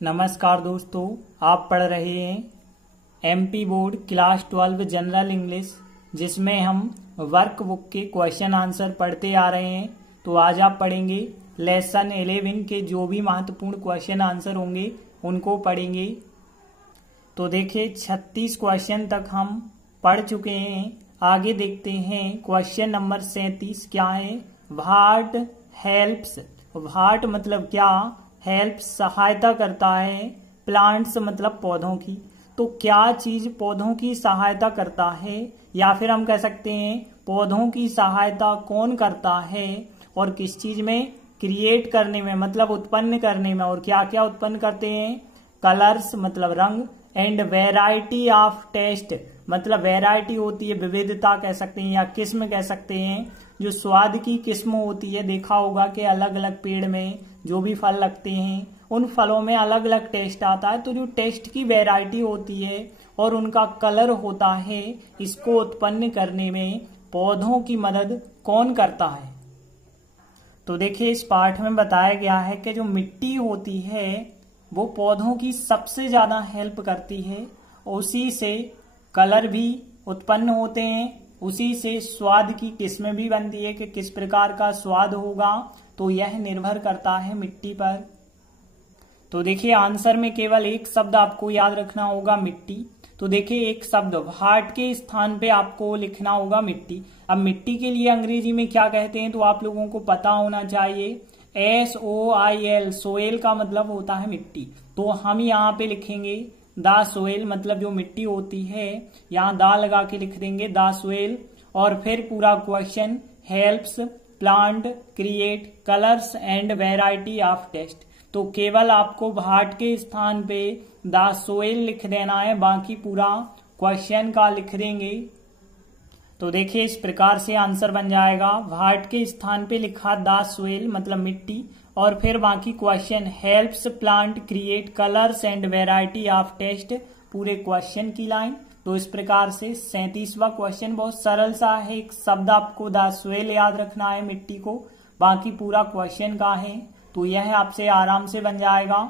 नमस्कार दोस्तों, आप पढ़ रहे हैं MP board class 12 general English, जिसमें हम वर्कबुक के क्वेश्चन आंसर पढ़ते आ रहे हैं। तो आज आप पढ़ेंगे लेसन 11 के जो भी महत्वपूर्ण क्वेश्चन आंसर होंगे उनको पढ़ेंगे। तो देखिए 36 क्वेश्चन तक हम पढ़ चुके हैं। आगे देखते हैं क्वेश्चन नंबर 37 क्या है। व्हाट हेल्प्स, व्हाट मतलब क्या, हेल्प्स सहायता करता है, प्लांट्स मतलब पौधों की। तो क्या चीज पौधों की सहायता करता है, या फिर हम कह सकते हैं पौधों की सहायता कौन करता है और किस चीज में, क्रिएट करने में मतलब उत्पन्न करने में। और क्या क्या उत्पन्न करते हैं, कलर्स मतलब रंग, एंड वेराइटी ऑफ टेस्ट मतलब वेराइटी होती है विविधता कह सकते हैं या किस्म कह सकते हैं, जो स्वाद की किस्म होती है। देखा होगा कि अलग अलग पेड़ में जो भी फल लगते हैं उन फलों में अलग अलग टेस्ट आता है। तो जो टेस्ट की वैरायटी होती है और उनका कलर होता है, इसको उत्पन्न करने में पौधों की मदद कौन करता है। तो देखिए इस पाठ में बताया गया है कि जो मिट्टी होती है वो पौधों की सबसे ज्यादा हेल्प करती है। उसी से कलर भी उत्पन्न होते हैं, उसी से स्वाद की किस्म भी बनती है कि किस प्रकार का स्वाद होगा। तो यह निर्भर करता है मिट्टी पर। तो देखिए आंसर में केवल एक शब्द आपको याद रखना होगा, मिट्टी। तो देखिए एक शब्द व्हाट के स्थान पे आपको लिखना होगा मिट्टी। अब मिट्टी के लिए अंग्रेजी में क्या कहते हैं तो आप लोगों को पता होना चाहिए, SOIL, सोयल का मतलब होता है मिट्टी। तो हम यहाँ पे लिखेंगे द सोयल, मतलब जो मिट्टी होती है, यहाँ दा लगा के लिख देंगे द सोयल। और फिर पूरा question, helps plant create colours and variety of taste. तो केवल आपको व्हाट के स्थान पे द सोयल लिख देना है, बाकी पूरा क्वेश्चन का लिख देंगे। तो देखिए इस प्रकार से आंसर बन जाएगा, व्हाट के स्थान पे लिखा द सोयल मतलब मिट्टी, और फिर बाकी question helps plant create colours and variety of taste, पूरे क्वेश्चन की लाइन। तो इस प्रकार से 37वां क्वेश्चन बहुत सरल सा है, एक शब्द आपको द सोयल याद रखना है मिट्टी को, बाकी पूरा क्वेश्चन का है। तो यह आपसे आराम से बन जाएगा।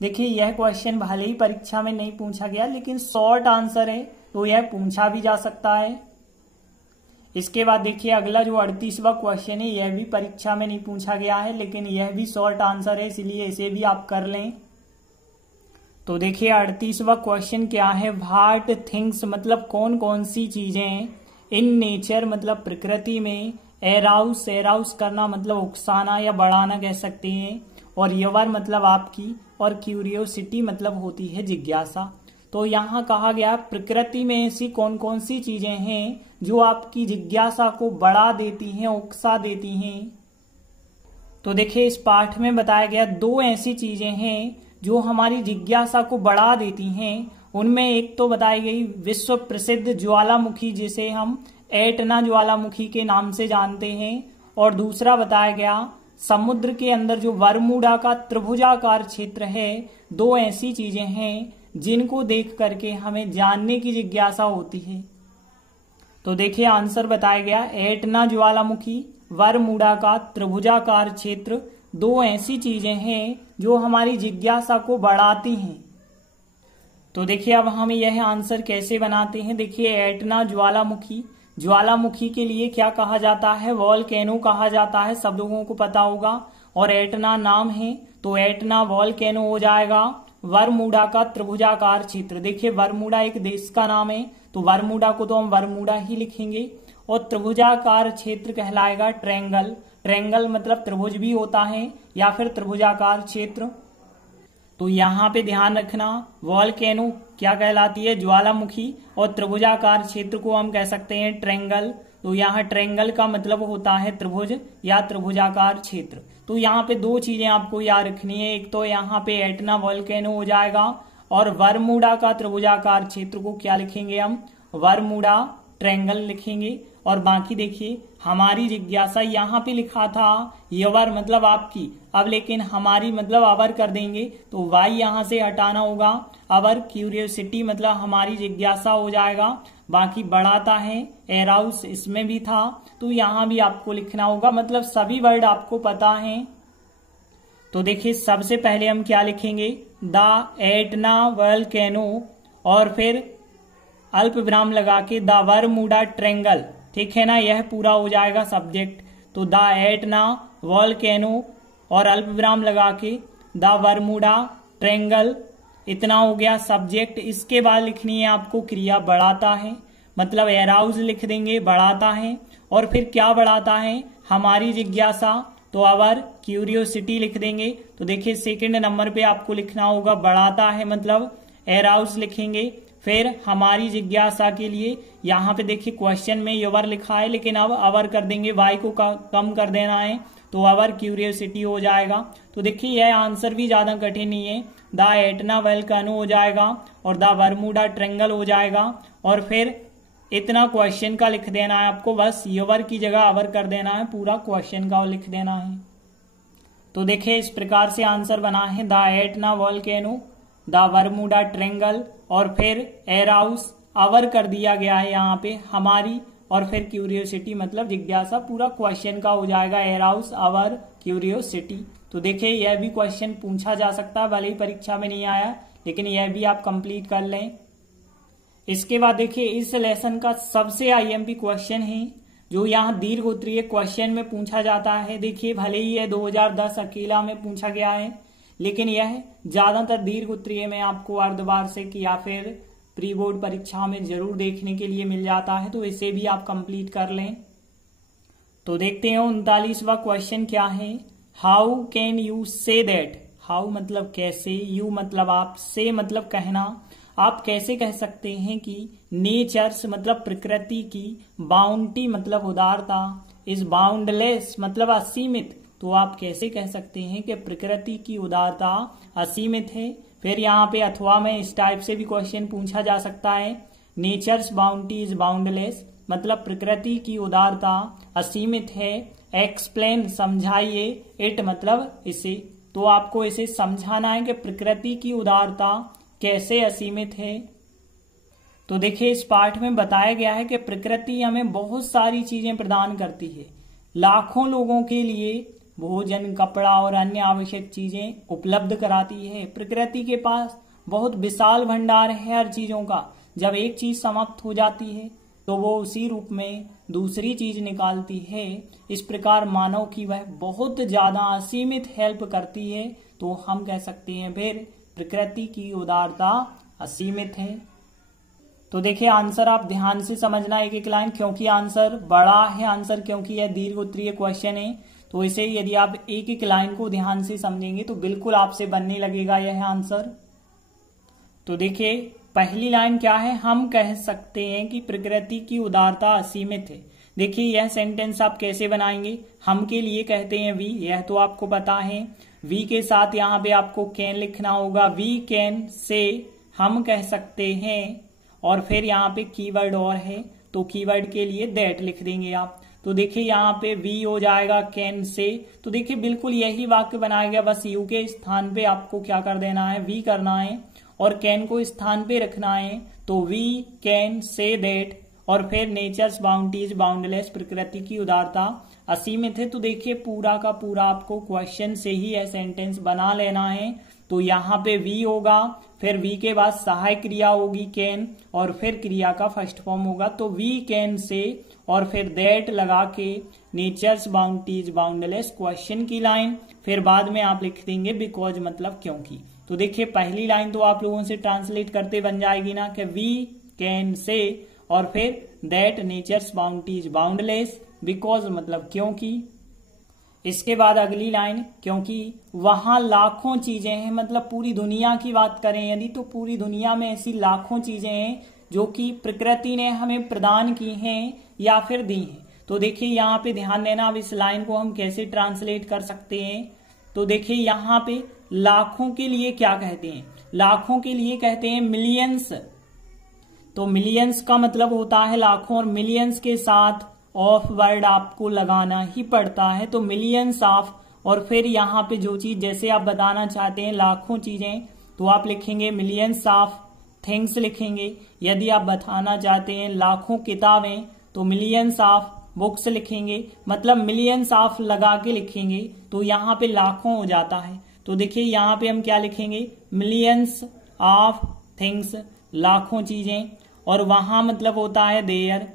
देखिए यह क्वेश्चन भले ही परीक्षा में नहीं पूछा गया, लेकिन शॉर्ट आंसर है तो यह पूछा भी जा सकता है। इसके बाद देखिए अगला जो 38वां क्वेश्चन है, यह भी परीक्षा में नहीं पूछा गया है, लेकिन यह भी शॉर्ट आंसर है, इसलिए इसे भी आप कर लें। तो देखिए 38वां क्वेश्चन क्या है, व्हाट थिंग्स मतलब कौन कौन सी चीजें, इन नेचर मतलब प्रकृति में, एराउस, एराउस करना मतलब उकसाना या बढ़ाना कह सकते हैं, और यवर मतलब आपकी, और क्यूरियोसिटी मतलब होती है जिज्ञासा। तो यहाँ कहा गया प्रकृति में ऐसी कौन कौन सी चीजें हैं जो आपकी जिज्ञासा को बढ़ा देती हैं, उकसा देती हैं। तो देखिए इस पाठ में बताया गया दो ऐसी चीजें हैं जो हमारी जिज्ञासा को बढ़ा देती हैं। उनमें एक तो बताई गई विश्व प्रसिद्ध ज्वालामुखी, जिसे हम एटना ज्वालामुखी के नाम से जानते हैं, और दूसरा बताया गया समुद्र के अंदर जो बरमूडा का त्रिभुजाकार क्षेत्र है। दो ऐसी चीजें हैं जिनको देख करके हमें जानने की जिज्ञासा होती है। तो देखिए आंसर बताया गया एटना ज्वालामुखी, बरमूडा का त्रिभुजाकार क्षेत्र, दो ऐसी चीजें हैं जो हमारी जिज्ञासा को बढ़ाती हैं। तो देखिए अब हम यह आंसर कैसे बनाते हैं। देखिए एटना ज्वालामुखी, ज्वालामुखी के लिए क्या कहा जाता है, वॉल्केनो कहा जाता है, सब लोगों को पता होगा। और एटना नाम है तो एटना वॉल्केनो हो जाएगा। बरमूडा का त्रिभुजाकार क्षेत्र, देखिए बरमूडा एक देश का नाम है तो बरमूडा को तो हम बरमूडा ही लिखेंगे। और त्रिभुजाकार क्षेत्र कहलाएगा ट्रेंगल, ट्रेंगल मतलब त्रिभुज भी होता है या फिर त्रिभुजाकार क्षेत्र। तो यहाँ पे ध्यान रखना, वॉल्केनो क्या कहलाती है, ज्वालामुखी, और त्रिभुजाकार क्षेत्र को हम कह सकते हैं ट्रेंगल। तो यहाँ ट्रेंगल का मतलब होता है त्रिभुज या त्रिभुजाकार क्षेत्र। तो यहाँ पे दो चीजें आपको याद रखनी है, एक तो यहाँ पे एटना वॉल्केनो हो जाएगा, और बरमूडा का त्रिभुजाकार क्षेत्र को क्या लिखेंगे हम, बरमूडा ट्रेंगल लिखेंगे। और बाकी देखिए हमारी जिज्ञासा यहाँ पे लिखा था यवर मतलब आपकी, अब लेकिन हमारी मतलब अवर कर देंगे तो वाई यहाँ से हटाना होगा, अवर क्यूरियोसिटी मतलब हमारी जिज्ञासा हो जाएगा। बाकी बढ़ाता है एराउस, इसमें भी था तो यहाँ भी आपको लिखना होगा, मतलब सभी वर्ड आपको पता है। तो देखिए सबसे पहले हम क्या लिखेंगे, द एटना वोल्केनो और फिर अल्प विराम लगा के द बरमूडा ट्रायंगल, ठीक है ना, यह पूरा हो जाएगा सब्जेक्ट। तो द एटना वोल्केनो और अल्प विराम लगा के द बरमूडा ट्रायंगल, इतना हो गया सब्जेक्ट। इसके बाद लिखनी है आपको क्रिया बढ़ाता है, मतलब एराउज लिख देंगे, बढ़ाता है। और फिर क्या बढ़ाता है, हमारी जिज्ञासा, तो आवर क्यूरियोसिटी लिख देंगे। तो देखिए सेकंड नंबर पे आपको लिखना होगा बढ़ाता है मतलब एराउज लिखेंगे। फिर हमारी जिज्ञासा के लिए यहाँ पे देखिए क्वेश्चन में योवर लिखा है, लेकिन अब अवर कर देंगे, वाई को कम कर देना है, तो अवर क्यूरियोसिटी हो जाएगा। तो देखिए यह आंसर भी ज्यादा कठिन नहीं है, द एटना वोल्केनो हो जाएगा और द बरमूडा ट्रायंगल हो जाएगा। और फिर इतना क्वेश्चन का लिख देना है आपको, बस योवर की जगह अवर कर देना है, पूरा क्वेश्चन का लिख देना है। तो देखिए इस प्रकार से आंसर बना है, the Etna volcano, the Bermuda triangle और फिर एराउस, अवर कर दिया गया है यहाँ पे हमारी, और फिर क्यूरियोसिटी मतलब जिज्ञासा, पूरा क्वेश्चन का हो जाएगा एराउस अवर क्यूरियोसिटी। तो देखिए यह भी क्वेश्चन पूछा जा सकता है, भले ही परीक्षा में नहीं आया, लेकिन यह भी आप कंप्लीट कर लें। इसके बाद देखिए इस लेसन का सबसे आईएमपी क्वेश्चन है जो यहाँ दीर्घ उत्तरीय क्वेश्चन में पूछा जाता है। देखिए भले ही यह 2010 अकेला में पूछा गया है, लेकिन यह ज्यादातर दीर्घ उत्तरीय में आपको अर्धवार्षिक या फिर प्री बोर्ड परीक्षा में जरूर देखने के लिए मिल जाता है, तो इसे भी आप कंप्लीट कर लें। तो देखते हैं 39वां क्वेश्चन क्या है, how can you say that, how मतलब कैसे, यू मतलब आप, से मतलब कहना, आप कैसे कह सकते हैं कि नेचर्स मतलब प्रकृति की, बाउंटी मतलब उदारता, इज बाउंडलेस मतलब असीमित, तो आप कैसे कह सकते हैं कि प्रकृति की उदारता असीमित है। फिर यहाँ पे अथवा में इस टाइप से भी क्वेश्चन पूछा जा सकता है, नेचर्स बाउंटी इज बाउंडलेस मतलब प्रकृति की उदारता असीमित है, एक्सप्लेन समझाइए, इट मतलब इसे, तो आपको इसे समझाना है कि प्रकृति की उदारता कैसे असीमित है। तो देखिए इस पाठ में बताया गया है कि प्रकृति हमें बहुत सारी चीजें प्रदान करती है, लाखों लोगों के लिए भोजन, कपड़ा और अन्य आवश्यक चीजें उपलब्ध कराती है। प्रकृति के पास बहुत विशाल भंडार है हर चीजों का। जब एक चीज समाप्त हो जाती है तो वो उसी रूप में दूसरी चीज निकालती है। इस प्रकार मानव की वह बहुत ज्यादा असीमित हेल्प करती है, तो हम कह सकते हैं फिर प्रकृति की उदारता असीमित है। तो देखिए आंसर आप ध्यान से समझना एक एक लाइन, क्योंकि आंसर बड़ा है, आंसर क्योंकि यह दीर्घ उत्तरीय क्वेश्चन है, तो इसे यदि आप एक एक लाइन को ध्यान से समझेंगे तो बिल्कुल आपसे बनने लगेगा यह आंसर। तो देखिए पहली लाइन क्या है, हम कह सकते हैं कि प्रकृति की उदारता असीमित है। देखिए यह सेंटेंस आप कैसे बनाएंगे, हम के लिए कहते हैं वी, यह तो आपको पता है। वी के साथ यहाँ पे आपको कैन लिखना होगा, वी कैन से, हम कह सकते हैं, और फिर यहाँ पे कीवर्ड और है, तो कीवर्ड के लिए दैट लिख देंगे आप। तो देखिए यहाँ पे वी हो जाएगा कैन से, तो देखिए बिल्कुल यही वाक्य बनाया गया, बस यू के स्थान पे आपको क्या कर देना है, वी करना है, और कैन को स्थान पे रखना है, तो वी कैन से दैट, और फिर नेचर्स बाउंटी इज बाउंडलेस, प्रकृति की उदारता असीमित है। तो देखिए पूरा का पूरा आपको क्वेश्चन से ही यह सेंटेंस बना लेना है। तो यहाँ पे वी होगा, फिर वी के बाद सहायक क्रिया होगी कैन, और फिर क्रिया का फर्स्ट फॉर्म होगा, तो वी कैन से, और फिर दैट लगा के nature's bounty is boundless question की लाइन, फिर बाद में आप लिख देंगे बिकॉज मतलब क्योंकि। तो देखिए पहली लाइन तो आप लोगों से ट्रांसलेट करते बन जाएगी ना कि वी कैन से, और फिर that nature's bounty is boundless because मतलब क्योंकि। इसके बाद अगली लाइन, क्योंकि वहां लाखों चीजें हैं, मतलब पूरी दुनिया की बात करें यदि, तो पूरी दुनिया में ऐसी लाखों चीजें हैं जो कि प्रकृति ने हमें प्रदान की हैं या फिर दी हैं। तो देखिए यहाँ पे ध्यान देना, अब इस लाइन को हम कैसे ट्रांसलेट कर सकते हैं। तो देखिए यहाँ पे लाखों के लिए क्या कहते हैं, लाखों के लिए कहते हैं मिलियंस। तो मिलियंस का मतलब होता है लाखों, और मिलियंस के साथ ऑफ वर्ड आपको लगाना ही पड़ता है, तो मिलियंस ऑफ, और फिर यहाँ पे जो चीज जैसे आप बताना चाहते हैं लाखों चीजें, तो आप लिखेंगे मिलियंस ऑफ थिंग्स लिखेंगे। यदि आप बताना चाहते हैं लाखों किताबें, तो मिलियंस ऑफ बुक्स लिखेंगे, मतलब मिलियंस ऑफ लगा के लिखेंगे, तो यहाँ पे लाखों हो जाता है। तो देखिए यहाँ पे हम क्या लिखेंगे, मिलियंस ऑफ थिंग्स, लाखों चीजें, और वहां मतलब होता है देयर,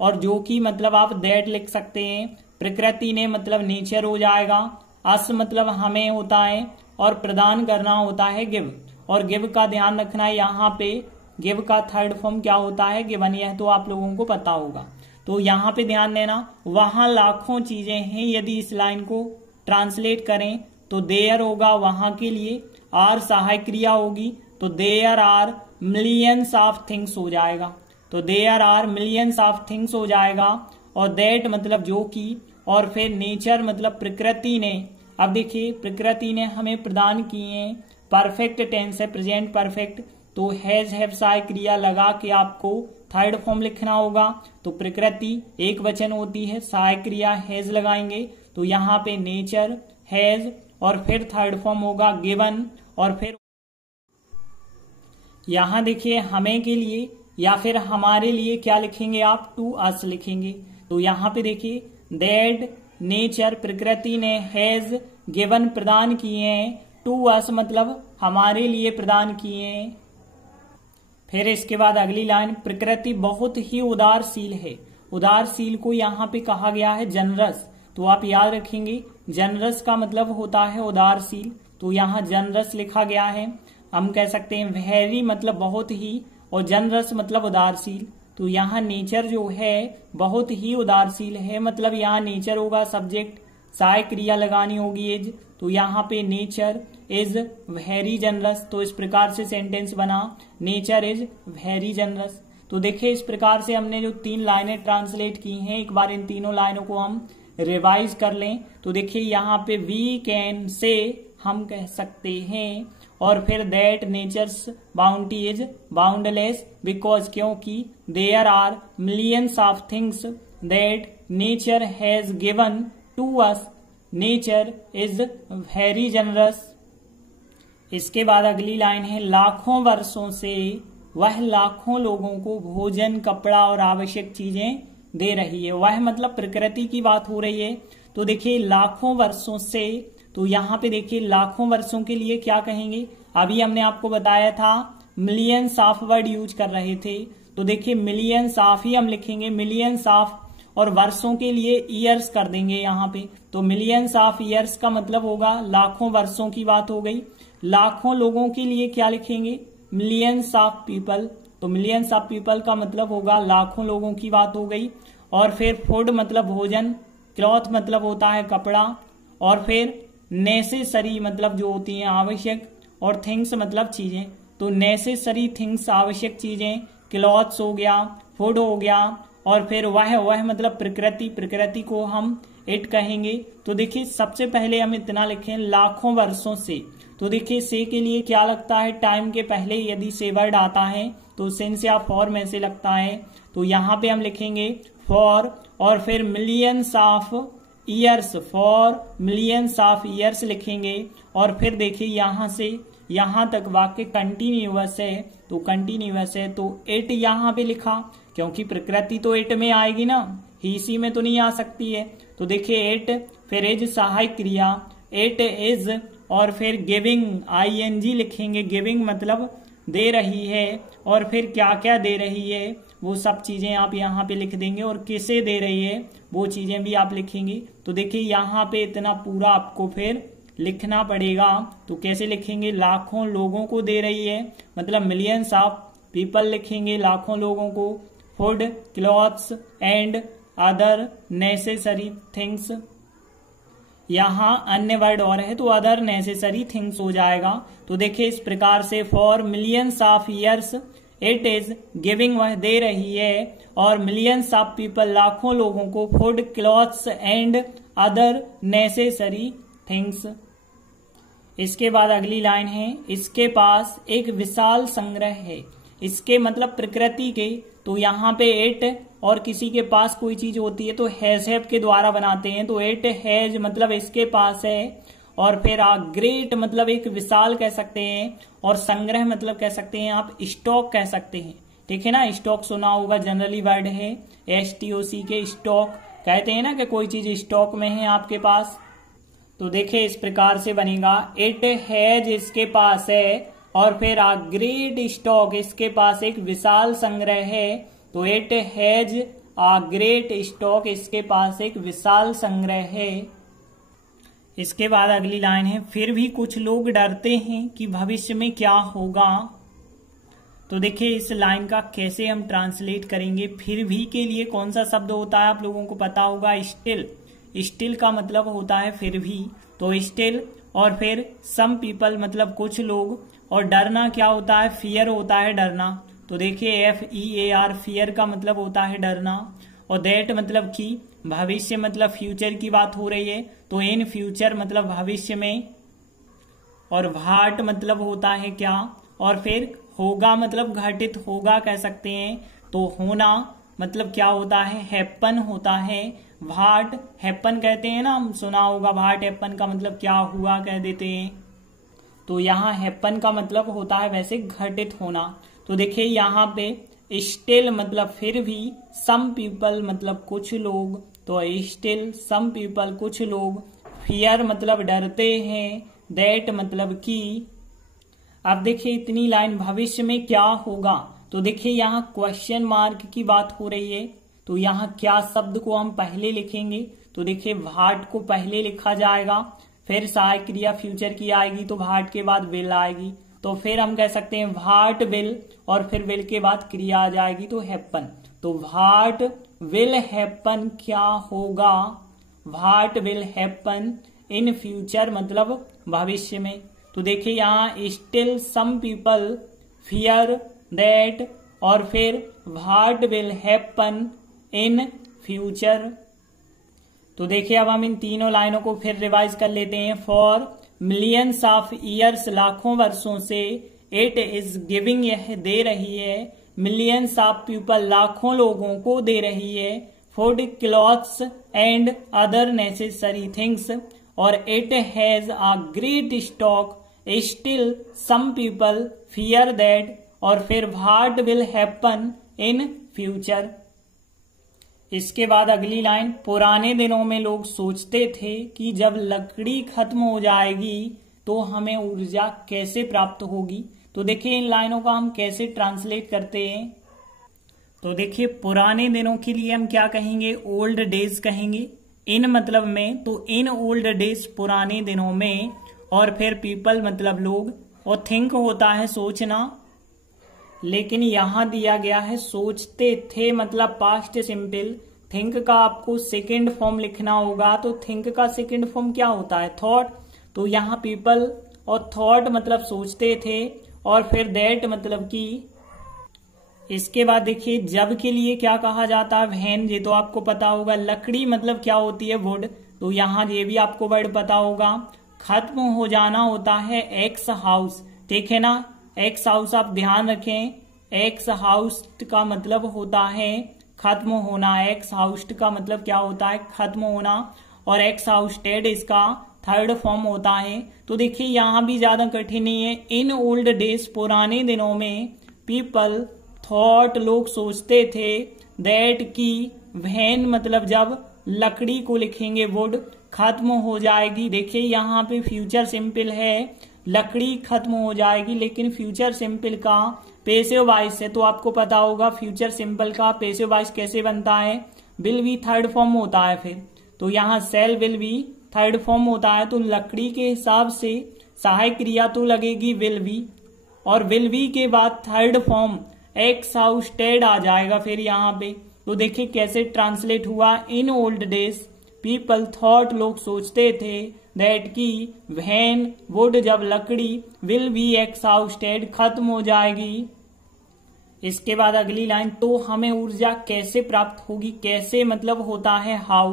और जो कि मतलब आप दैट लिख सकते हैं। प्रकृति ने मतलब नेचर हो जाएगा, अस मतलब हमें होता है, और प्रदान करना होता है गिव, और गिव का ध्यान रखना है यहाँ पे, गिव का थर्ड फॉर्म क्या होता है, गिवन, यह तो आप लोगों को पता होगा। तो यहाँ पे ध्यान देना, वहां लाखों चीजें हैं, यदि इस लाइन को ट्रांसलेट करें तो देयर होगा वहां के लिए, आर सहायक क्रिया होगी तो there are millions of things हो जाएगा, तो there are millions of things हो जाएगा, और दैट मतलब जो कि, और फिर नेचर मतलब प्रकृति ने, अब देखिए प्रकृति ने हमें प्रदान किए, परफेक्ट टेंस है, प्रेजेंट परफेक्ट, तो हैज हैव सहायक क्रिया लगा के आपको थर्ड फॉर्म लिखना होगा। तो प्रकृति एक वचन होती है, सहायक क्रिया हैज लगाएंगे, तो यहाँ पे नेचर, हैज, और फिर थर्ड फॉर्म होगा गिवन, और फिर यहां देखिए हमें के लिए या फिर हमारे लिए क्या लिखेंगे आप, टू अस लिखेंगे। तो यहाँ पे देखिए दैट नेचर प्रकृति ने हैज गिवन प्रदान किए हैं, टू अस मतलब हमारे लिए प्रदान किए हैं। फिर इसके बाद अगली लाइन, प्रकृति बहुत ही उदारशील है, उदारशील को यहाँ पे कहा गया है जनरस, तो आप याद रखेंगे जनरस का मतलब होता है उदारशील, तो यहाँ जनरस लिखा गया है। हम कह सकते हैं वेरी मतलब बहुत ही, और जनरस मतलब उदारशील, तो यहाँ नेचर जो है बहुत ही उदारशील है, मतलब यहाँ नेचर होगा सब्जेक्ट, सहायक क्रिया लगानी होगी इज, तो यहाँ पे नेचर इज वेरी जनरस, तो इस प्रकार से सेंटेंस बना, नेचर इज वेरी जनरस। तो देखिए इस प्रकार से हमने जो 3 लाइनें ट्रांसलेट की हैं, एक बार इन तीनों लाइनों को हम रिवाइज कर लें। तो देखिए यहाँ पे वी कैन से हम कह सकते हैं, और फिर that nature's bounty is boundless because, क्योंकि there are millions of things that nature has given to us, nature is very generous. इसके बाद अगली लाइन है, लाखों वर्षों से वह लाखों लोगों को भोजन, कपड़ा और आवश्यक चीजें दे रही है, वह मतलब प्रकृति की बात हो रही है। तो देखिए लाखों वर्षों से, तो यहाँ पे देखिए लाखों वर्षों के लिए क्या कहेंगे, अभी हमने आपको बताया था मिलियंस ऑफ वर्ड यूज कर रहे थे, तो देखिए मिलियंस ऑफ ही हम लिखेंगे, मिलियंस ऑफ, और वर्षों के लिए ईयर्स कर देंगे यहाँ पे, तो मिलियंस ऑफ ईयर्स का मतलब होगा लाखों वर्षों की बात हो गई। लाखों लोगों के लिए क्या लिखेंगे, मिलियंस ऑफ पीपल, तो मिलियंस ऑफ पीपल का मतलब होगा लाखों लोगों की बात हो गई। और फिर फूड मतलब भोजन, क्लॉथ मतलब होता है कपड़ा, और फिर नेसेसरी मतलब जो होती है आवश्यक, और थिंग्स मतलब चीजें, तो नेसेसरी थिंग्स आवश्यक चीजें, क्लॉथ्स हो गया, फूड हो गया, और फिर वह मतलब प्रकृति, प्रकृति को हम इट कहेंगे। तो देखिए सबसे पहले हम इतना लिखें लाखों वर्षों से, तो देखिए से के लिए क्या लगता है, टाइम के पहले यदि से वर्ड आता है तो सिंस या फॉर में से लगता है, तो यहाँ पे हम लिखेंगे फॉर, और फिर millions of years, for millions of years लिखेंगे। और फिर देखिए यहाँ से यहाँ तक वाक्य कंटिन्यूअस है, तो कंटिन्यूअस है, तो इट यहाँ पे लिखा, क्योंकि प्रकृति तो इट में आएगी ना, ही सी में तो नहीं आ सकती है। तो देखिए इट, फिर इज सहायक क्रिया, इट इज, और फिर गिविंग आईएनजी लिखेंगे, गिविंग मतलब दे रही है, और फिर क्या क्या दे रही है वो सब चीजें आप यहाँ पे लिख देंगे, और किसे दे रही है वो चीजें भी आप लिखेंगे। तो देखिए यहाँ पे इतना पूरा आपको फिर लिखना पड़ेगा, तो कैसे लिखेंगे, लाखों लोगों को दे रही है मतलब मिलियंस ऑफ पीपल लिखेंगे, लाखों लोगों को, food, clothes and other necessary things, यहाँ अन्य वर्ड और है तो अदर नेसेसरी थिंग्स हो जाएगा। तो देखिए इस प्रकार से for millions of years it is giving, वह दे रही है, और मिलियंस ऑफ पीपल लाखों लोगों को, food, clothes and other necessary things. इसके बाद अगली लाइन है, इसके पास एक विशाल संग्रह है, इसके मतलब प्रकृति के, तो यहाँ पे इट और किसी के पास कोई चीज होती है तो हैज हैव के द्वारा बनाते हैं, तो इट हैज मतलब इसके पास है, और फिर ग्रेट मतलब एक विशाल कह सकते हैं, और संग्रह मतलब कह सकते हैं आप स्टॉक कह सकते हैं, ठीक है ना, स्टॉक सुना होगा, जनरली वर्ड है STOC के, स्टॉक कहते हैं ना कि कोई चीज स्टॉक में है आपके पास। तो देखिए इस प्रकार से बनेगा, इट हैज इसके पास है, और फिर आ ग्रेट स्टॉक इसके पास एक विशाल संग्रह है। तो it has a great stock इसके पास एक विशाल संग्रह है। इसके बाद अगली लाइन है, फिर भी कुछ लोग डरते हैं कि भविष्य में क्या होगा। तो देखिए इस लाइन का कैसे हम ट्रांसलेट करेंगे। फिर भी के लिए कौन सा शब्द होता है आप लोगों को पता होगा, स्टिल। स्टिल का मतलब होता है फिर भी, तो स्टिल, और फिर सम पीपल मतलब कुछ लोग, और डरना क्या होता है, फियर होता है डरना। तो देखिए FEAR फियर का मतलब होता है डरना, और दैट मतलब कि, भविष्य मतलब फ्यूचर की बात हो रही है, तो इन फ्यूचर मतलब भविष्य में, और व्हाट मतलब होता है क्या, और फिर होगा मतलब घटित होगा कह सकते हैं। तो होना मतलब क्या होता है, हैपन होता है। व्हाट हैपन कहते हैं ना, हम सुना होगा, व्हाट हैपन का मतलब क्या हुआ कह देते हैं। तो यहाँ हैपन का मतलब होता है वैसे घटित होना। तो देखिए यहाँ पे स्टिल मतलब फिर भी, सम पीपल मतलब कुछ लोग, तो स्टिल सम पीपल कुछ लोग, फियर मतलब डरते हैं, दैट मतलब कि। अब देखिए इतनी लाइन भविष्य में क्या होगा, तो देखिए यहाँ क्वेश्चन मार्क की बात हो रही है। तो यहाँ क्या शब्द को हम पहले लिखेंगे, तो देखिए व्हाट को पहले लिखा जाएगा, फिर सहायक क्रिया फ्यूचर की आएगी, तो व्हाट के बाद विल आएगी। तो फिर हम कह सकते हैं व्हाट विल, और फिर विल के बाद क्रिया आ जाएगी तो हैपन। तो व्हाट विल हैपन क्या होगा, what will happen in future मतलब भविष्य में। तो देखिए यहाँ still some people fear that, और फिर what will happen in future. तो देखिए अब हम इन तीनों लाइनों को फिर रिवाइज कर लेते हैं। फॉर मिलियंस ऑफ ईयर्स लाखों वर्षों से, इट इज गिविंग यह दे रही है, मिलियंस ऑफ पीपल लाखों लोगों को दे रही है, food clothes and other necessary things, और it has a great stock, still some people fear that, और फिर what will happen in future. इसके बाद अगली लाइन, पुराने दिनों में लोग सोचते थे कि जब लकड़ी खत्म हो जाएगी तो हमें ऊर्जा कैसे प्राप्त होगी। तो देखिए इन लाइनों का हम कैसे ट्रांसलेट करते हैं। तो देखिए पुराने दिनों के लिए हम क्या कहेंगे, ओल्ड डेज कहेंगे। इन मतलब में, तो इन ओल्ड डेज पुराने दिनों में, और फिर पीपल मतलब लोग, और थिंक होता है सोचना, लेकिन यहां दिया गया है सोचते थे मतलब पास्ट सिंपल। थिंक का आपको सेकंड फॉर्म लिखना होगा, तो थिंक का सेकंड फॉर्म क्या होता है, थॉट। तो यहाँ पीपल और थॉट मतलब सोचते थे, और फिर दैट मतलब कि। इसके बाद देखिए जब के लिए क्या कहा जाता है, व्हेन, ये तो आपको पता होगा। लकड़ी मतलब क्या होती है, वुड, तो यहाँ ये भी आपको वर्ड पता होगा। खत्म हो जाना होता है एक्स हाउस, ठीक है ना, एक्स हाउस आप ध्यान रखें। एक्स हाउस का मतलब होता है खत्म होना, एक्स हाउस का मतलब क्या होता है, खत्म होना, और एक्स हाउस्टेड इसका थर्ड फॉर्म होता है। तो देखिए यहाँ भी ज्यादा कठिन नहीं है। इन ओल्ड डेज पुराने दिनों में, पीपल थॉट लोग सोचते थे, दैट की, व्हेन मतलब जब, लकड़ी को लिखेंगे वुड, खत्म हो जाएगी। देखिए यहाँ पे फ्यूचर सिंपल है, लकड़ी खत्म हो जाएगी, लेकिन फ्यूचर सिंपल का पैसिव वॉइस है, तो आपको पता होगा फ्यूचर सिंपल का पैसिव वॉइस कैसे बनता है, विल बी थर्ड फॉर्म होता है। फिर तो यहाँ sell will be third form होता है, तो लकड़ी के हिसाब से सहायक क्रिया तो लगेगी विल बी, और विल बी के बाद थर्ड फॉर्म एक्स हाउस्टेड आ जाएगा फिर यहाँ पे। तो देखिए कैसे ट्रांसलेट हुआ, in old days people thought लोग सोचते थे, दैट की, व्हेन वुड जब लकड़ी, विल बी एक्स हाउस्टेड खत्म हो जाएगी। इसके बाद अगली लाइन, तो हमें ऊर्जा कैसे प्राप्त होगी। कैसे मतलब होता है हाउ,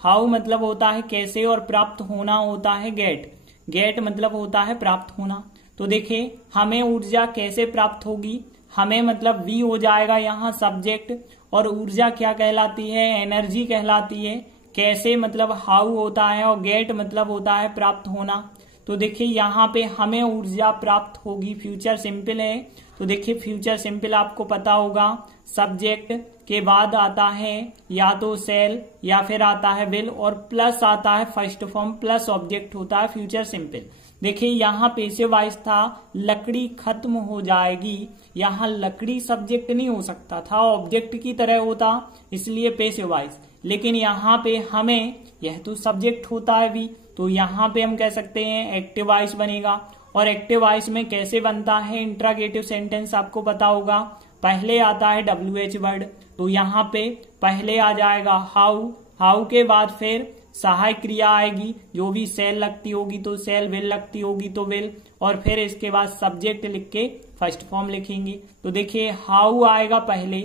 हाउ मतलब होता है कैसे, और प्राप्त होना होता है गेट, गेट मतलब होता है प्राप्त होना। तो देखिए हमें ऊर्जा कैसे प्राप्त होगी, हमें मतलब वी हो जाएगा यहाँ सब्जेक्ट, और ऊर्जा क्या कहलाती है, एनर्जी कहलाती है। कैसे मतलब हाउ होता है, और गेट मतलब होता है प्राप्त होना। तो देखिए यहाँ पे हमें ऊर्जा प्राप्त होगी, फ्यूचर सिंपल है। तो देखिए फ्यूचर सिंपल आपको पता होगा, सब्जेक्ट के बाद आता है या तो सेल या फिर आता है विल और प्लस आता है फर्स्ट फॉर्म प्लस ऑब्जेक्ट होता है फ्यूचर सिंपल। देखिए यहाँ पैसिव वॉइस था लकड़ी खत्म हो जाएगी, यहाँ लकड़ी सब्जेक्ट नहीं हो सकता था, ऑब्जेक्ट की तरह होता, इसलिए पैसिव वॉइस। लेकिन यहाँ पे हमें यह तो सब्जेक्ट होता है भी, तो यहाँ पे हम कह सकते हैं एक्टिव वॉइस बनेगा। और एक्टिव वॉइस में कैसे बनता है इंट्रागेटिव सेंटेंस आपको पता होगा, पहले आता है WH वर्ड, तो यहाँ पे पहले आ जाएगा हाउ, हाउ के बाद फिर सहायक क्रिया आएगी, जो भी सेल लगती होगी तो सेल, विल लगती होगी तो विल, और फिर इसके बाद सब्जेक्ट लिख के फर्स्ट फॉर्म लिखेंगे। तो देखिए हाउ आएगा पहले,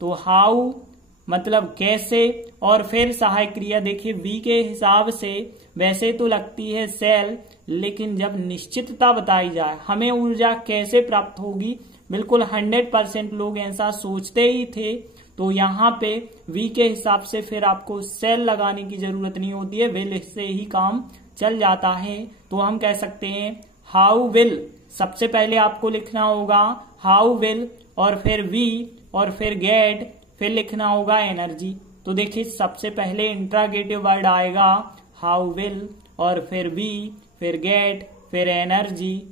तो हाउ मतलब कैसे, और फिर सहायक क्रिया देखिए वी के हिसाब से वैसे तो लगती है सेल, लेकिन जब निश्चितता बताई जाए हमें ऊर्जा कैसे प्राप्त होगी, बिल्कुल 100% लोग ऐसा सोचते ही थे, तो यहाँ पे वी के हिसाब से फिर आपको सेल लगाने की जरूरत नहीं होती है, विल से ही काम चल जाता है। तो हम कह सकते हैं हाउ विल, सबसे पहले आपको लिखना होगा हाउ विल और फिर वी और फिर गेट, फिर लिखना होगा एनर्जी। तो देखिए सबसे पहले इंट्रागेटिव वर्ड आएगा हाउ विल और फिर वी, फिर गेट, फिर एनर्जी।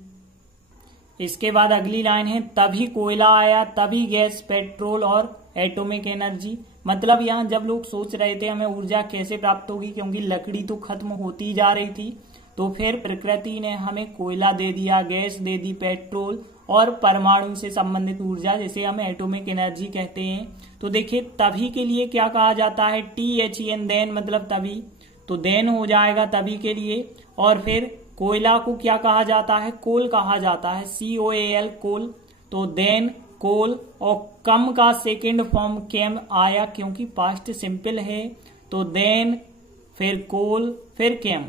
इसके बाद अगली लाइन है तभी कोयला आया, तभी गैस, पेट्रोल और एटॉमिक एनर्जी। मतलब यहाँ जब लोग सोच रहे थे हमें ऊर्जा कैसे प्राप्त होगी, क्योंकि लकड़ी तो खत्म होती जा रही थी, तो फिर प्रकृति ने हमें कोयला दे दिया, गैस दे दी, पेट्रोल और परमाणु से संबंधित ऊर्जा जिसे हम एटॉमिक एनर्जी कहते हैं। तो देखिए तभी के लिए क्या कहा जाता है, THEN देन, मतलब तभी, तो देन हो जाएगा तभी के लिए। और फिर कोयला को क्या कहा जाता है, कोल कहा जाता है, COAL कोल, तो देन कोल। और कम का सेकंड फॉर्म केम आया क्योंकि पास्ट सिंपल है, तो देन फिर कोल फिर केम,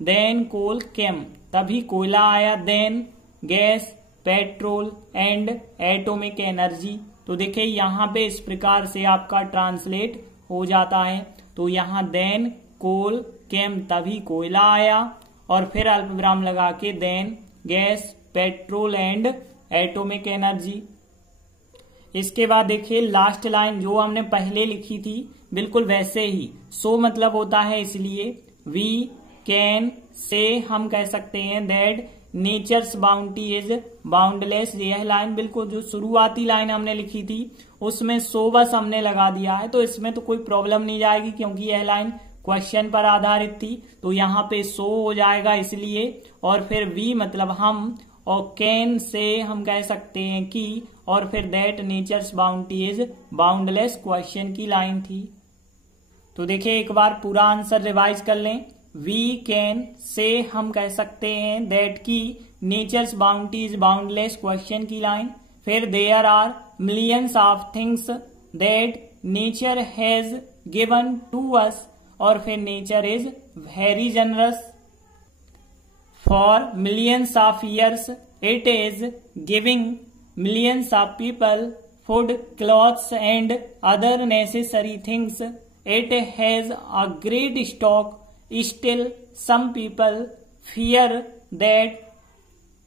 देन कोल केम, तभी कोयला आया, then gas, petrol and atomic energy. तो देखिए यहाँ पे इस प्रकार से आपका ट्रांसलेट हो जाता है। तो यहाँ देन कोल केम, तभी कोयला आया, और फिर अल्पविराम लगा के then gas, petrol and atomic energy. इसके बाद देखिए लास्ट लाइन जो हमने पहले लिखी थी बिल्कुल वैसे ही, सो मतलब होता है इसलिए, वी कैन से हम कह सकते हैं that nature's bounty is boundless. यह लाइन बिल्कुल जो शुरुआती लाइन हमने लिखी थी उसमें सो बस हमने लगा दिया है, तो इसमें तो कोई प्रॉब्लम नहीं जाएगी क्योंकि यह लाइन क्वेश्चन पर आधारित थी, तो यहाँ पे सो हो जाएगा इसलिए। और फिर वी मतलब हम, और कैन से हम कह सकते हैं कि, और फिर that nature's bounty is boundless question की लाइन थी। तो देखिए एक बार पूरा आंसर रिवाइज कर लें। वी कैन से हम कह सकते हैं दैट की nature's bounty is boundless question की लाइन। फिर there are millions of things that nature has given to us, और फिर nature is very generous. For millions of years it is giving millions of people food, clothes and other necessary things. It has a great stock. Still some people fear that,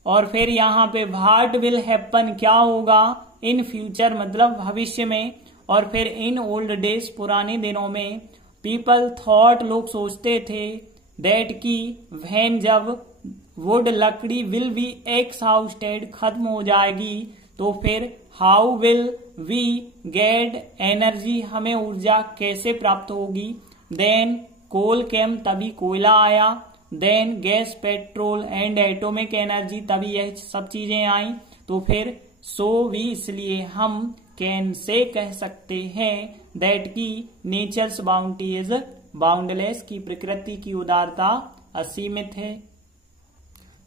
और फिर यहाँ पे what will happen क्या होगा in future मतलब भविष्य में, और फिर in old days पुराने दिनों में, people thought लोग सोचते थे, that की when जब वुड लकड़ी विल बी एक्सहाउस्टेड खत्म हो जाएगी, तो फिर how will we get energy हमें ऊर्जा कैसे प्राप्त होगी, देन कोल केम तभी कोयला आया, then gas, petrol and atomic energy तभी यह सब चीजें आई, तो फिर सो वी इसलिए हम कैन से कह सकते हैं दैट की नेचर्स बाउंटी इज बाउंडलेस की प्रकृति की उदारता असीमित है।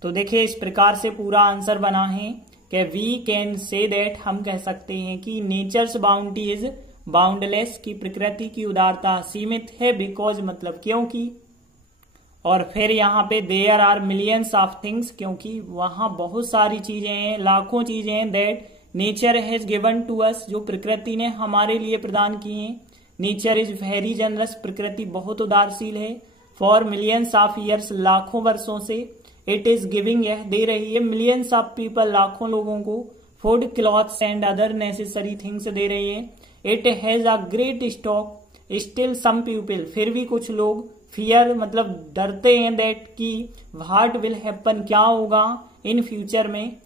तो देखिए इस प्रकार से पूरा आंसर बना है कि वी कैन से दैट हम कह सकते हैं कि नेचर्स बाउंटी इज बाउंडलेस की प्रकृति की उदारता असीमित है, बिकॉज मतलब क्योंकि, और फिर यहाँ पे there are millions of things क्योंकि वहां बहुत सारी चीजें हैं, लाखों चीजें हैं, that nature has given to us जो प्रकृति ने हमारे लिए प्रदान की हैं। नेचर इज वेरी जनरस प्रकृति बहुत उदारशील है। फॉर मिलियंस ऑफ ईयर्स लाखों वर्षों से, इट इज गिविंग यह दे रही है मिलियंस ऑफ पीपल लाखों लोगों को, food, clothes and other necessary things दे रही है। It has a great stock, still some people, फिर भी कुछ लोग, फियर मतलब डरते हैं, दैट की व्हाट विल हैपन, क्या होगा इन फ्यूचर में।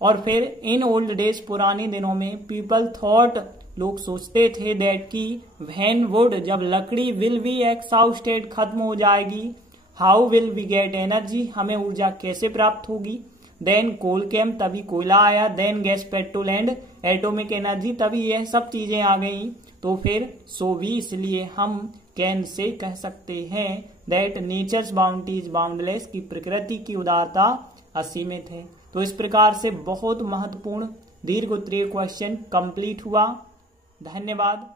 और फिर इन ओल्ड डेज, पुराने दिनों में, पीपल थॉट, लोग सोचते थे, दैट की व्हेन वुड, जब लकड़ी, विल बी एक्सहाउस्टेड, खत्म हो जाएगी, how will we get energy, हमें ऊर्जा कैसे प्राप्त होगी, देन कोल केम, तभी कोयला आया, then gas, petrol and atomic energy, तभी यह सब चीजें आ गई। तो फिर सो वी, इसलिए हम कैन से कह सकते हैं that nature's boundary is boundless, की प्रकृति की उदारता असीमित है। तो इस प्रकार से बहुत महत्वपूर्ण दीर्घ उत्तरीय क्वेश्चन कंप्लीट हुआ। धन्यवाद।